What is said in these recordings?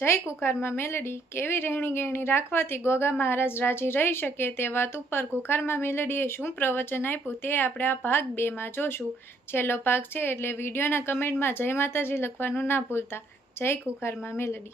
જય કુખારમાં મેલડી કેવી રહેણી ગહેણી રાખવાથી ગોગા મહારાજ રાજી રહી શકે તે વાત ઉપર કુખારમાં મેલડીએ શું પ્રવચન આપ્યું તે આપણે આ ભાગ 2 માં જોશું। છેલ્લો ભાગ છે એટલે વિડીયોના કમેન્ટમાં જય માતાજી લખવાનું ના ભૂલતા। જય કુખારમાં મેલડી।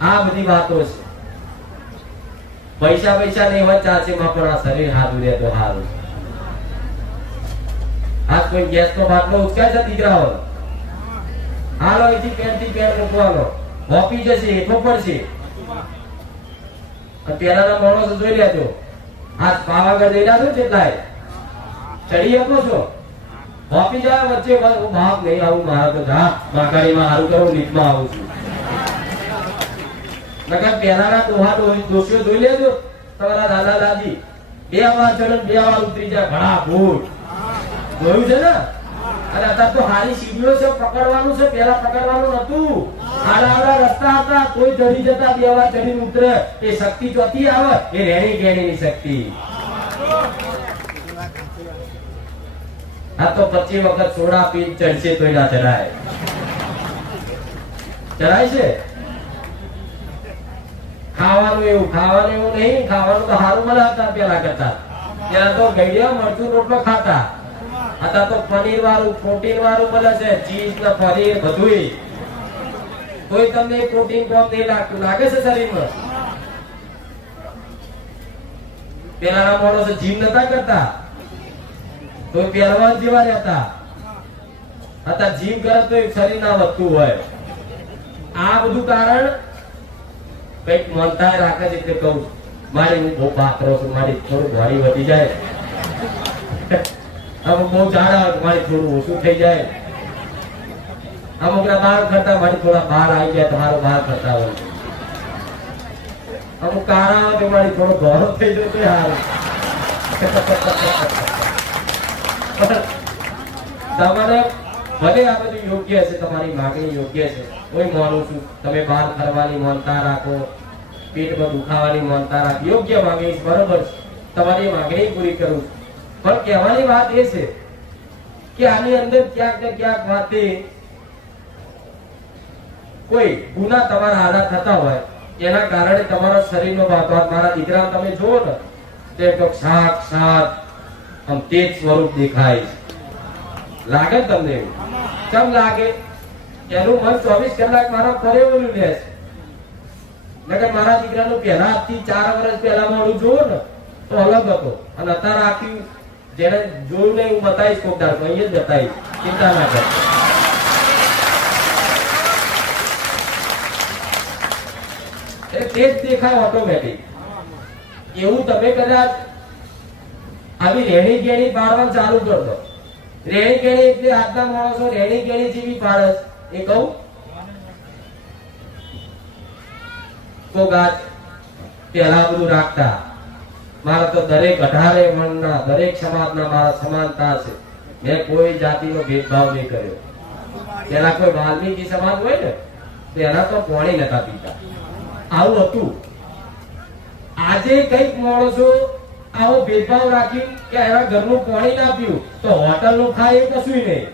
આ બધી વાતો છે। પૈસા પૈસા ને વચ્ચા છે માં પણ આ શરીર હારું રહે તો હારું। આજ કોઈ ગેસ નો બાટલો ઉચકાય છે દીકરાઓ, હાલો અહીંથી પેર મૂકવાનો, હોપી જશે, હેઠો પડશે। પેલાના માણસો જોઈ લેજો, આ પાવાગઢ જઈ રહ્યા છો કેટલાય ચડી શકો છો, હોપી જાય વચ્ચે બાપ નહીં આવું મારા તો જા માકારીમાં હારું કરું લીટમાં આવું છું। નકર પેલાના દોહા દોષીઓ જોઈ લેજો, તમારા દાદા દાદી 2 વાર ચડે 2 વાર ઉતરી જાય ઘણા ભૂત જોયું છે ને। અને અત્યારે તો હારી સીડીઓ છે, પકડવાનું છે, પેલા પકડવાનું નતું, આડા રસ્તા હતા, કોઈ ચડી જતા 2 વાર ચડીને ઉતરે। એ શક્તિ ચોથી આવે, એ રેણી ગેણીની શક્તિ। આ તો 25 વખત સોડા પી ચડશે તોય ના ચડાય, ચડાય છે। ખાવાનું એવું નહીં, ખાવાનું તો સારું બનાવતા પેલા કરતા। ત્યાં તો ગઈડિયા મરચું રોટલો ખાતા, आता तो पनीर वाળું प्रोटीन वाળું મળે છે, ચીઝ ને પનીર બધુંય। કોઈ તમને પ્રોટીન કોમ નહીં લાગતું, લાગે છે શરીરમાં? પેલાના માણસો જીમ નતા કરતા તો પહેલવાન જેવા રહેતા, અત્યારે જીમ કરે તો શરીર ના વધતું હોય। આ બધું કારણ કઈક મનતા રાખે છે એટલે કહું મારી હું બહુ પાત્રો છું, મારી થોડું ભારી વધી જાય, અમુક બહુ ઝાડા મારી થોડું ઓછું થઈ જાય, અમુક ના બહાર કરતા મારી થોડા બહાર આવી જાય તો મારો બહાર કરતા હોય, અમુક કારા તો મારી થોડો ઘોડો થઈ જાય તો સારું। તમારે ભલે આ બધું યોગ્ય છે, તમારી માંગણી યોગ્ય છે, કોઈ માનું છું તમે બહાર ફરવાની માનતા રાખો, પેટમાં દુખાવાની માનતા રાખો, યોગ્ય માંગણી બરોબર છે, તમારી માંગણી પૂરી કરું। પણ કહેવાની વાત એ છે કે આની અંદર ક્યાંક ને ક્યાંક વાતે કોઈ ગુના તમારા હાલા થતા હોય, એના કારણે તમારા શરીરનો વાતાવરણ, મારા દીકરા તમે જુઓ ને તે તો સાક્ષાત આમ તેજ સ્વરૂપ દેખાય છે, લાગે તમને એવું? કેમ લાગે? એનું મન 24 કલાક મારા પરેવલું લે છે। નકર મારા દીકરાનું પહેલા આજથી 4 વર્ષ પહેલા મારું જોવો ને તો અલગ હતો, અને અત્યારે આખી જેને જોયું નહીં હું બતાવીશ, કોક દાડો અહીંયા જ બતાવીશ, ચિંતા ના કર। તે જ દેખાય ઓટોમેટિક। એવું તમે કદાચ આવી રેણી ગેણી પાડવાનું ચાલુ કર દો, રેણી ગેણી એટલે આજના માણસો રેણી ગેણી જેવી પાડે એ કહું તો ગાજ પેલા બધું રાખતા, મારા તો દરેક 18 વર્ણના દરેક સમાજના મારા સમાનતા છે, મેં કોઈ જાતિનો ભેદભાવ નહીં કર્યો। પેલા કોઈ વાલ્મીકી સમાજ હોય ને તેના તો પાણી નતા પીતા, આવું હતું। આજે કઈક માણસો આવો ભેદભાવ રાખી કે એના ઘરનું પાણી ના પીવું તો હોટલ નું ખાય એ કશું નહીં।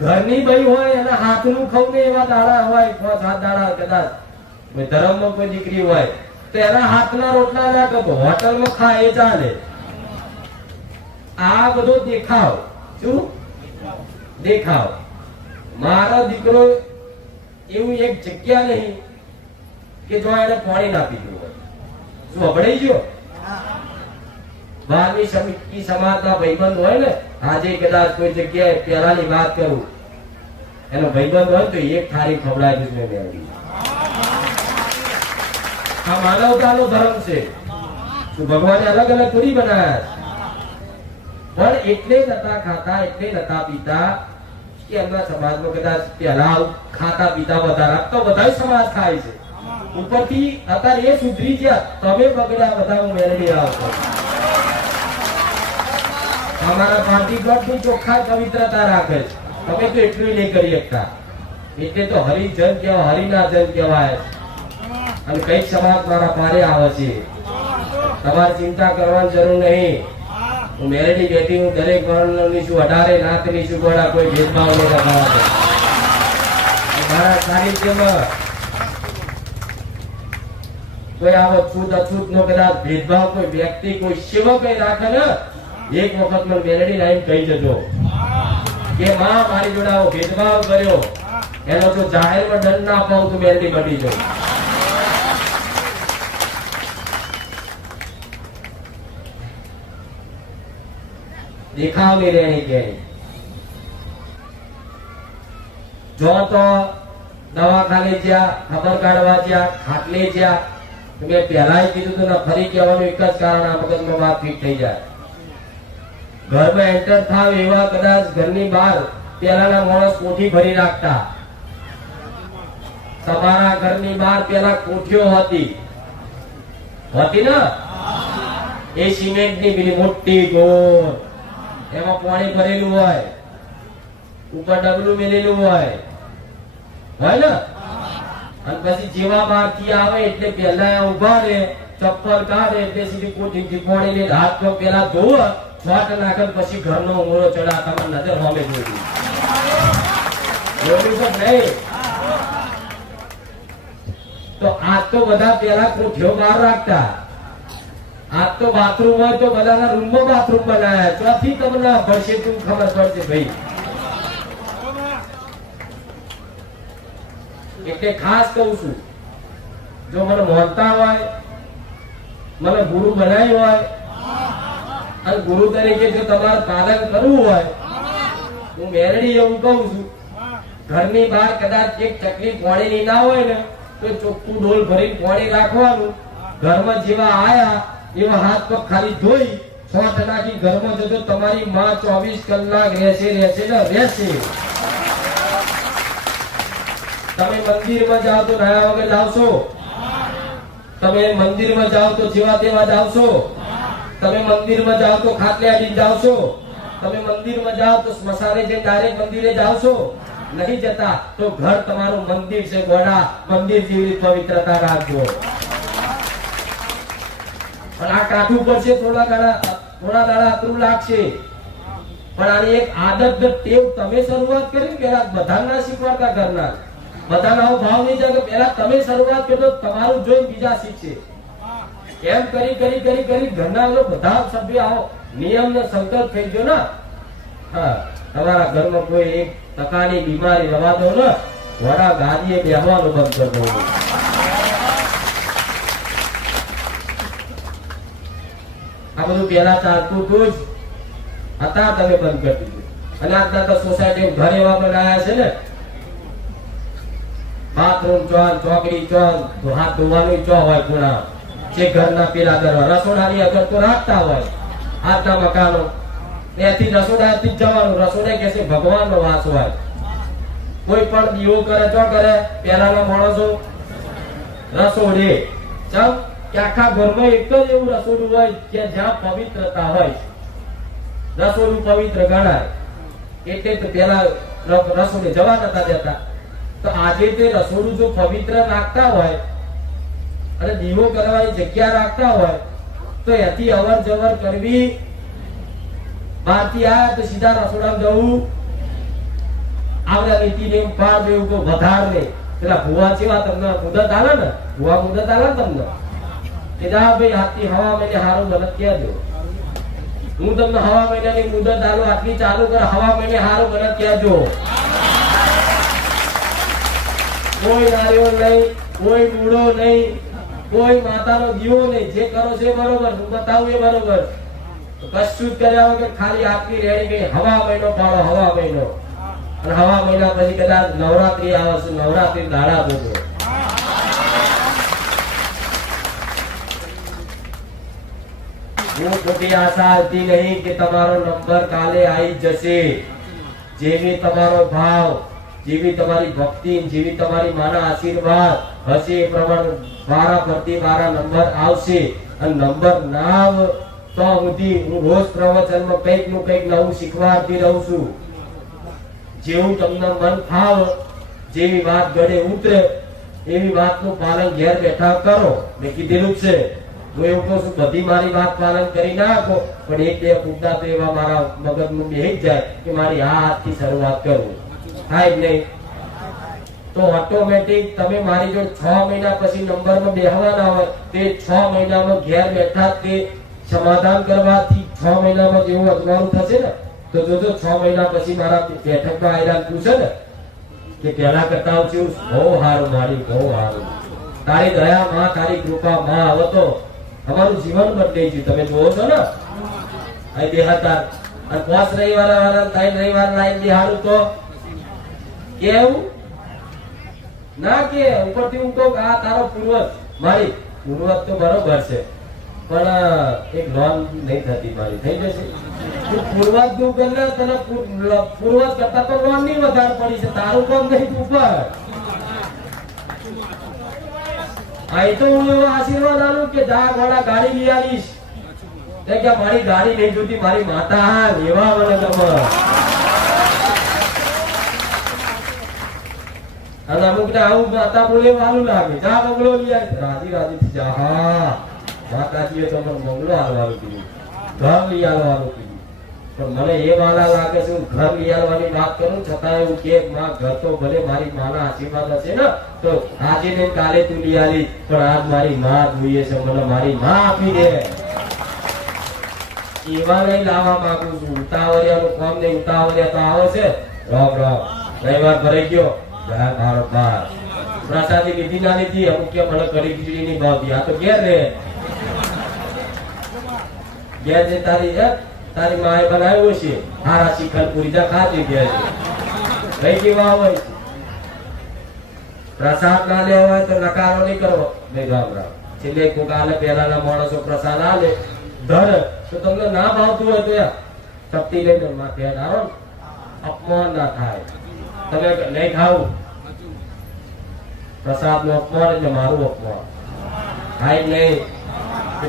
ઘરની ભાઈ હોય એના હાથનું ખાવું ને એવા દાડા હોય, 5-7 દાડા કદાચ ધર્મમાં કોઈ દીકરી હોય તો એના હાથના રોટલા ના કરતો હોટલમાં ખાય એ ચાલે। આ બધો દેખાવ, શું દેખાવ? મારો દીકરો એવું એક જગ્યા નહીં કે જો એને પાણી ના પીધું હોય, શું અભડાઈ ગયો? વારની સમિતિ સમાજના ભાઈબંધ હોય ને, આજે કદાચ કોઈ જગ્યાએ પેલાની વાત કરું, એનો ભાઈબંધ હોય તો એક થાળી ખવડાવી દઉં મેં। આ માનવતાનો ધર્મ છે, શું ભગવાને અલગ અલગ થોડી બનાવ્યા? પણ એટલે નતા ખાતા, એટલે નતા પીતા કે એમના સમાજમાં કદાચ પેલા ખાતા પીતા વધારે, તો બધા સમાજ ખાય છે ઉપરથી। અત્યારે એ સુધરી ગયા, તમે બગડ્યા બધા મેળવી આવશો। અમારા પાર્ટી ગઢની ચોખ્ખા પવિત્રતા રાખે છે, તમે તો એટલું નહીં કરી શકતા, એટલે તો હરિજન કહેવાય, હરિના જન કહેવાય। અને કઈક સમાજ મારા પારે આવે છે, તમારે ચિંતા કરવાની જરૂર નહીં। હું મેલેડી બેઠી હું દરેક વર્ણની છું, 18 નાતની છું, ગોળા કોઈ ભેદભાવ નહીં રખાવા દે. મારા સાહિત્યમાં કોઈ આવો છૂત અછૂત નો કદાચ ભેદભાવ કોઈ વ્યક્તિ કોઈ શિવ કઈ રાખે ને, એક વખત મને મેલેડી લાઈન કહી જજો કે માં મારી જોડે આવો ભેદભાવ કર્યો, એનો જો જાહેરમાં દંડ ના અપાવું તો મેલેડી બની જાય. દેખાવની રહેણી કેણી. જો તો દવાખાને જ્યાં, ખબર કાઢવા જ્યાં, ખાટલે જ્યાં, મેં પહેલાય કીધું હતું ને ફરી કહેવાનું એક જ કારણ, આ મગજમાં વાત ફિટ થઈ જાય. ઘરમાં એન્ટર થાવ એવા કદાચ ઘરની બહાર પેલાના માણસ કોઠી ભરી રાખતા. તમારા ઘરની બહાર પેલા કોઠીઓ હતી ને, એ સિમેન્ટની પેલી મોટી ગોળ, એમાં પાણી ભરેલું હોય, ઉપર ડબલું મેલેલું હોય ને, અને પછી જેવા બહારથી આવે એટલે પેલા ઉભા રહે, ચપ્પલ કાઢે એટલે સીધી કોઠીથી પાણી લઈને હાથ પગ પેલા ધોવે, છોટ નાખે, પછી ઘરનો મોરો ચડા, તમારી નજર સામે જોઈ. નહીં તો આજ તો બધા પેલા કોઠીઓ બહાર રાખતા. આજ તો બાથરૂમ હોય તો બધાના રૂમમાં બાથરૂમ બનાવ્યા. ચોથી તમને પડશે તું ખબર પડશે ભાઈ. એટલે ખાસ કહું છું, જો મને માનતા હોય, મને ગુરુ બનાવ્યો હોય, અને ગુરુ તરીકે જો તમારે પાલન કરવું હોય, હું મેરડી એવું કહું છું, ઘરની બહાર કદાચ એક ચકલી પાણી ના હોય ને તો ચોખ્ખું ડોલ ભરીને પાણી રાખવાનું. ઘરમાં જેવા આયા એવા હાથ પગ ખાલી ધોઈ છોટ નાખી ઘરમાં જજો, તમારી માં 24 કલાક રહેશે ને રહેશે. તમે મંદિરમાં જાઓ તો નાયા વગર જાવશો, તમે મંદિરમાં જાઓ તો જેવા તેવા જાવશો, તમે મંદિરમાં જાઓ તો ખાટલે આવીને જાવશો, તમે મંદિરમાં જાઓ તો સ્મશાને જઈને ડાયરેક્ટ મંદિરે જાવશો. નહીં જતા તો ઘર તમારું મંદિર છે, ગોડા મંદિર જેવી પવિત્રતા રાખજો. પણ આ કાઠું પડશે, થોડા દાડા અતરું લાગશે, પણ આની એક આદત ટેવ તમે શરૂઆત કરી. પેલા બધા ના શીખવાડતા, ઘરના બધાના ભાવ નહીં જાય, પેલા તમે શરૂઆત કરો, તમારું જોઈ બીજા શીખશે. એમ કરી કરી કરી કરી ઘરના બધા સભ્ય આવો નિયમ ને સંકલ્પ થઈ ગયો ને, હા તમારા ઘરમાં કોઈ એક ટકાની બીમારી રવા દો ને, વડા ગાદીએ બેહવાનું બંધ કરી દો. આ બધું પેલા ચાલતું હતું જ, હતા તમે બંધ કરી દીધું. અને આજના તો સોસાયટી ઘર એવા બનાવ્યા છે ને, બાથરૂમ ચોન, ચોકડી ચોન, હાથ ધોવાનું ચો હોય ખૂણા, જે ઘરના પેલા કરવા રસોડાની અગર તો રાખતા હોય. આજના મકાનો ત્યાંથી રસોડાથી જ જવાનું, રસોડા કે છે ભગવાનનો વાસ હોય. કોઈ પણ દીવો કરે ચો કરે, પેલાના માણસો રસોડે. ચમ કે આખા ઘરમાં એક જ એવું રસોડું હોય કે જ્યાં પવિત્રતા હોય, રસોડું પવિત્ર ગણાય. એટલે તો પેલા રસોડે જવા નતા દેતા. તો આજે તે રસોડું જો પવિત્ર રાખતા હોય અને દીવો કરવાની જગ્યા રાખતા હોય તો એથી અવર જવર કરવી. બહારથી આયા તો સીધા રસોડામાં જવું, આવડા નીતિ નિયમ પાર જેવું કોઈ વધાર નહીં. પેલા ભુવા જેવા તમને મુદત આલે ને, ભુવા મુદત આલે તમને કે જા ભાઈ આજથી હવા મહિને હારું ગલત કહેજો. હું તમને હવા મહિનાની મુદત આલો, આટલી ચાલુ કર, હવા મહિને હારું ગલત કહેજો. કોઈ નારિયેળ નહીં, કોઈ મૂળો નહીં, કોઈ માતાનો દીવો નહીં. જે કરો છે બરોબર, હું બતાવું એ બરોબર. કશું જ કર્યા વગર ખાલી આટલી રેડી ગઈ. હવા મહિનો પાડો, હવા મહિનો. અને હવા મહિના પછી કદાચ નવરાત્રી આવે છે, નવરાત્રી દાડા બોલો. હું ખોટી આશા હતી નહીં કે તમારો નંબર કાલે આવી જશે. જેવી તમારો ભાવ, જેવી તમારી ભક્તિ, જેવી તમારી માના આશીર્વાદ હશે એ પ્રમાણે વારા ફરતી મારા નંબર આવશે. અને નંબર ના આવે તો સુધી હું રોજ પ્રવચનમાં કંઈક નું કંઈક નવું શીખવાડતી રહું છું. જેવું તમને મન ફાવે, જેવી વાત ગળે ઉતરે એવી વાતનું પાલન ઘેર બેઠા કરો. મેં કીધેલું છે હું એવું કહું છું બધી મારી વાત પાલન કરી ના આપો, પણ એક બે મુદ્દા તો એવા મારા મગજમાં બેહી જ જાય કે મારી આ હાથથી શરૂઆત કરું, થાય જ નહીં તો ઓટોમેટિક તમે મારી જો 6 મહિના પછી નંબરમાં બેહવાના હોય તે 6 મહિનામાં ઘેર બેઠા તે સમાધાન કરવાથી 6 મહિનામાં જેવું અજવાળું થશે ને તો જોજો 6 મહિના પછી મારા બેઠકમાં આયરાન પૂછે ને કે પહેલા કરતા છું બહુ સારું મારી, બહુ સારું, તારી દયા માં, તારી કૃપા માં, હવે તો અમારું જીવન બદલાઈ ગયું. તમે જોવો છો ને અહીં બેહાતા અને 5 રવિવાર વાળા 3 રવિવાર લાઈન બેહાડું તો કેવું ના કે ઉપરથી હું કહું આ તારો પૂર્વજ, મારી પૂર્વજ તો બરોબર છે પણ એક લોન નહીં થતી મારી, થઈ જશે તું પૂર્વજ નું કરે તને પૂર્વજ કરતા તો લોન ની વધારે પડી છે, તારું કામ નહીં ઉપર અહીં તો હું એવો આશીર્વાદ આલું કે જા ઘોડા ગાડી લઈ આવીશ કે મારી ગાડી નહીં જોતી, મારી માતા એવા મને તમે અને અમુક ને આવું માતા બોલે વાલું લાગે, જા બંગલો લઈ આવી, રાજી રાજી થી જા, હા માતાજીએ તો મને બંગલો આવવાનું કીધું, ઘર લઈ આવવાનું કીધું, પણ મને એ વાલા લાગે છે હું ઘર લઈ આવવાની વાત કરું છતાં એવું કે માં ઘર તો ભલે મારી માના આશીર્વાદ હશે ને તો આજે ને કાલે તું લઈ આવી, પણ આજ મારી માં જોઈએ છે, મને મારી માં આપી દે એવા નહીં લાવવા માંગુ છું. ઉતાવળિયાનું કામ નહીં, ઉતાવળિયા તો આવે છે રોબ રોબ રવિવાર ભરાઈ ગયો જય ભારત બાર, પ્રસાદી લીધી ના લીધી, અમુક કે મને કઢી ખીચડી ની ભાવતી, આ તો ઘેર રે ઘેર જે તારી માએ બનાવ્યું છે હારા શિખંડ પૂરી જા ખાતી ઘેર છે લઈ કેવા હોય છે. પ્રસાદ ના લેવો હોય તો નકારો નહીં કરવો, નહીં રામ રામ છેલ્લે કોક આલે, પહેલાના માણસો પ્રસાદ આલે ધર તો તમને ના ભાવતું હોય તો યાર શક્તિ લઈને માથે આવો, અપમાન ના થાય, તમે નહીં ખાવું પ્રસાદ નું અપમાન એટલે મારું અપમાન થાય નહીં.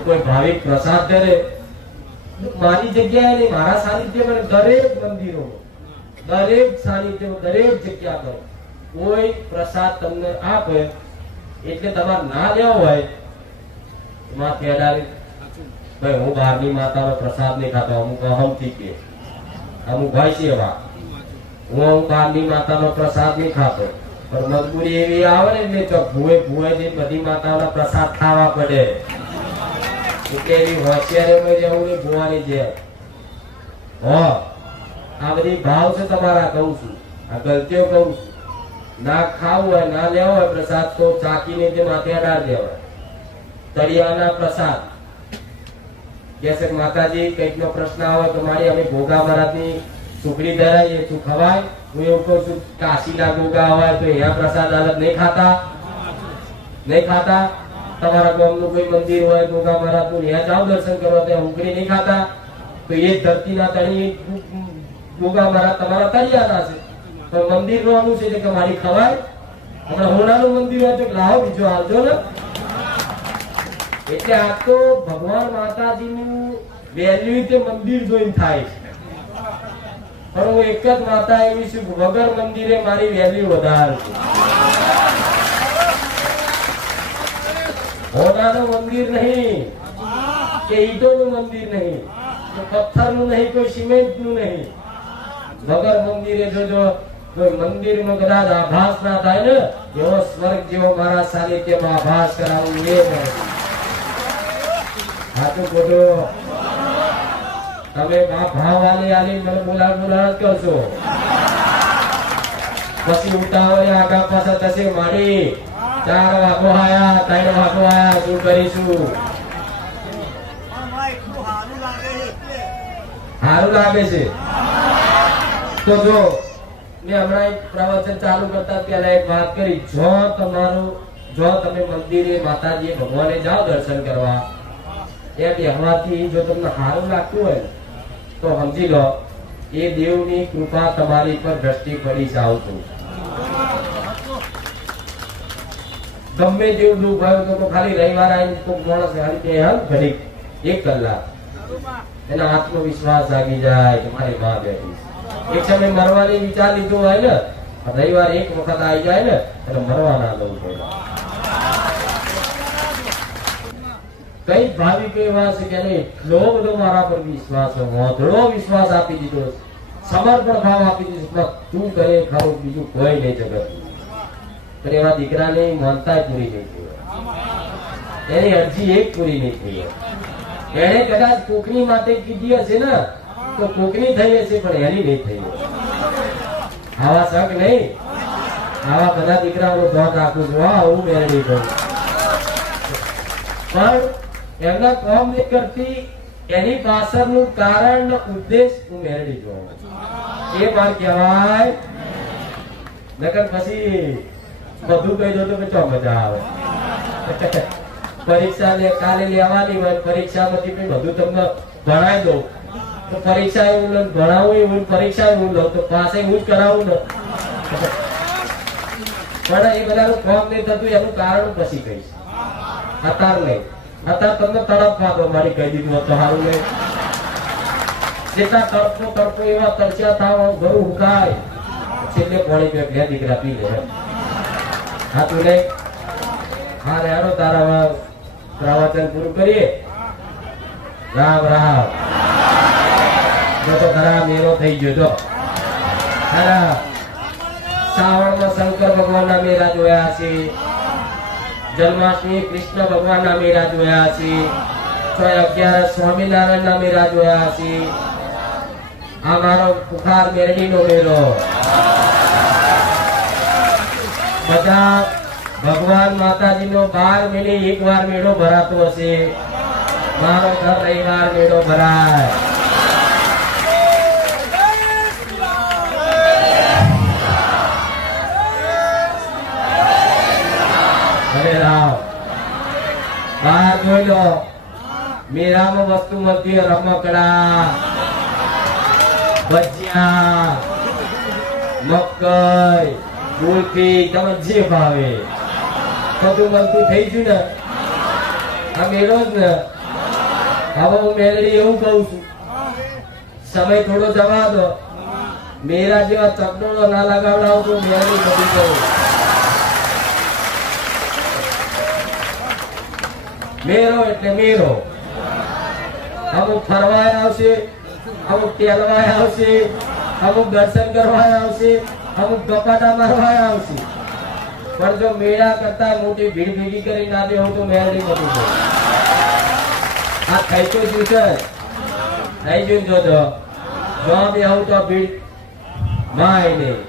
કોઈ ભાવિક પ્રસાદ કરે મારી જગ્યાએ નહીં, મારા સાનિધ્યમાં દરેક મંદિરો, દરેક સાનિધ્ય, દરેક જગ્યા પર કોઈ પ્રસાદ તમને આપે એટલે તમારે ના લેવો હોય માથે અડાડી ભાઈ હું બહારની માતાનો પ્રસાદ નહીં ખાતો, અમુક અહમથી કે અમુક હોય છે એવા હું બહારની માતાનો પ્રસાદ નહીં ખાતો, પણ મજબૂરી એવી આવે ને એટલે તો ભૂએ ભૂએ જે બધી માતાઓના પ્રસાદ ખાવા પડે એટલે એવી હોશિયારીમાં રહેવું નહીં ભૂવાની જેમ. આ બધી ભાવ છે તમારા, કહું છું આ ગલતીઓ કહું છું. ના ખાવું હોય ના લેવો હોય પ્રસાદ તો ચાકીને જે માથે અડાડ દેવાય. તળિયાના પ્રસાદ જૈસે માતાજી કઈક નો પ્રશ્ન આવે તો મારી અમે ભોગા મહારાજની સુખડી ધરાઈએ તું ખવાય, હું એવું કહું છું કાશીના ગોગા હોય તો અહીંયા પ્રસાદ અલગ નહીં ખાતા, નહીં ખાતા. તમારા ગામનું કોઈ મંદિર હોય ગોગા મહારાજનું ત્યાં જાઓ દર્શન કરવા, ત્યાં ઉકળી નહીં ખાતા, તો એ ધરતીના તળી ગોગા મહારાજ તમારા તળિયાના છે, પણ મંદિર નું છે કે મારી ખવાય. હમણાં હોનાનું મંદિર હોય તો લાવો બીજો આવજો ને. એટલે આ તો ભગવાન માતાજીનું વેલ્યુ તે મંદિર જોઈને થાય છે, પણ હું એક જ માતા એવી છું વગર મંદિરે મારી વેલ્યુ વધારે છે. હોનાનું મંદિર નહીં કે ઈંટોનું મંદિર નહીં કે પથ્થરનું નહીં, કોઈ સિમેન્ટનું નહીં, વગર મંદિરે જોજો કોઈ મંદિરમાં કદાચ આભાસ ના થાય ને એવો સ્વર્ગ જેવો મારા સાનિધ્યમાં આભાસ કરાવું એ નથી. સાચું ખોટું તમે ભાવ વાલી આલી મને બોલા કરશો પછી ઉતાવળે આગા પાછા થશે માડી 4 વાગો આયા 3 વાગો આયા શું કરીશું? સારું લાગે છે તો જો મેં હમણાં એક પ્રવચન ચાલુ કરતા પહેલા એક વાત કરી, જો તમે મંદિરે માતાજી ભગવાને જાઓ દર્શન કરવા, એ બેહવાથી જો તમને સારું લાગતું હોય તો સમજી લો એ દેવની કૃપા તમારી પર દ્રષ્ટિ પડી જાવ તો. ગમે તેવું દુઃખ હોય તો ખાલી રવિવાર આવીને કોઈ માણસ ઘડી 1 કલાક એના આત્મવિશ્વાસ જાગી જાય કે મારી માં બેઠી. એક સમય મરવાની વિચાર લીધો હોય ને, રવિવાર એક વખત આવી જાય ને એટલે મરવા ના દઉં પડે. કઈ ભાવિકો એવા છે કે એને એટલો બધો મારા પર વિશ્વાસ છે, વાંધળો વિશ્વાસ આપી દીધો છે, સમર્પણ ભાવ આપી દીધો છે, તું કરે ખરું બીજું કોઈ નહીં જગત. પણ એવા દીકરાની માનતા પૂરી નહીં થઈ, એની અરજી એક પૂરી નહીં થઈ. એને કદાચ કોકની માટે કીધી હશે ને તો કોકની થઈ હશે, પણ એની નહીં થઈ. આવા શક નહીં, આવા બધા દીકરાઓનું ધ્યાન રાખું છું. હા, હું મેળવી કરું, પણ એમના કામ નહીં કરતી એની પાછળનું કારણ ઉદ્દેશ હું મેળવી જોઉં, એ માર કહેવાય. નકર પછી બધું કહી દો તો પછી મજા આવે. પરીક્ષા કાલે લેવાની હોય, પરીક્ષામાંથી બધું તમને ભણાવી દઉં તો પરીક્ષા એવું ભણાવું એવું, પરીક્ષા એવું લઉં તો પાસે હું જ કરાવું ને. પણ એ બધાનું કામ નહીં થતું એનું કારણ પછી કહીશ, અત્યારે નહીં. અત્યારે તમને તડપવા દો, મારી કહી દીધું તો સારું નહીં. જેટલા તડપો એવા તરસ્યા થાવ ઘરું ઉકાય છેલ્લે પાણી બે દીકરા પી લે. હા તું નહીં. હા રે હાલો તારા પ્રવચન પૂરું કરીએ. રામ રામ. જો તો ખરા મેળો થઈ ગયો. જો ખરા શ્રાવણમાં શંકર ભગવાનના મેળા જોયા છે, જન્માષ્ટમી કૃષ્ણ ભગવાનના મેળા જોયા છે, 11 સ્વામિનારાયણના મેળા જોયા છે. આ મારો કુખાર મેરડીનો મેળો. બધા ભગવાન માતાજીનો 12 મહિને એકવાર મેળો ભરાતો હશે. મારો દર રવિવાર મેળો ભરાય. હરે રામ. બહાર જોઈ લો, મેળામાં વસ્તુ મળતી હોય, રમકડા, ભજીયા, મકઈ, કુલ્ફી, તમે જે ભાવે બધું મળતું થઈ ગયું ને. આ મેળો જ ને. હવે હું મેળડી એવું કઉ છું, સમય થોડો જવા દો, મેરા જેવા ચકડોળો ના લગાવડાવો તો મેળડી બધી કરું. મેરો એટલે મેરો. અમુક ફરવાય આવશે, અમુક ટેલવાય આવશે, અમુક દર્શન કરવાય આવશે, અમુક ગપાટા મારવાય આવશે. પણ જો મેળા કરતા મોટી ભીડ ભેગી કરી ના દે તો મેળડી બધી છે. આ થઈ તો શું છે, થઈ ગયું. જોજો જો બે આવું તો ભીડ માય નહીં,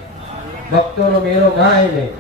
ભક્તોનો મેળો માય નહીં.